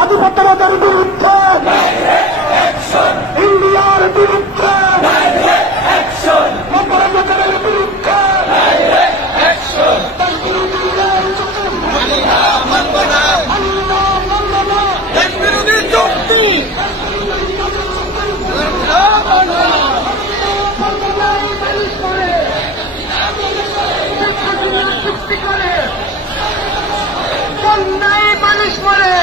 আধিপত্যবাদের বিরুদ্ধে, ইন্ডিয়ার বিরুদ্ধে, অপরাধের বিরুদ্ধে বিরোধী চুক্তি চুক্তি করে অন্যায় মানুষ মরে,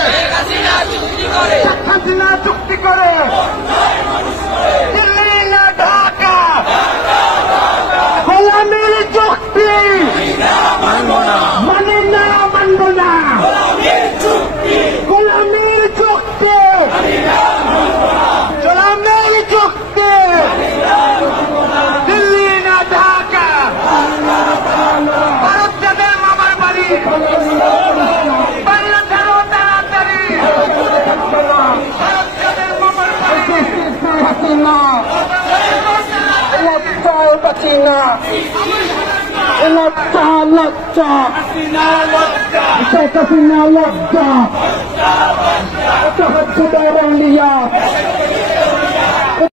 শেখ হাসিনা চুক্তি করে দিল্লি না ঢাকা, গোলামির চুক্তি মানে না, মানব না, গোলামির চুক্তি, গোলামির চুক্তি, দিল্লি না ঢাকা, ভারত যাদের মামার বাড়ি বাইরে ছাড়ো তাড়াতাড়ি, ভারত যাদের মামার বাড়ি হাসিনা লজ্জা হাসিনা লজ্জা লজ্জা শেখ হাসিনা লজ্জা লিয়া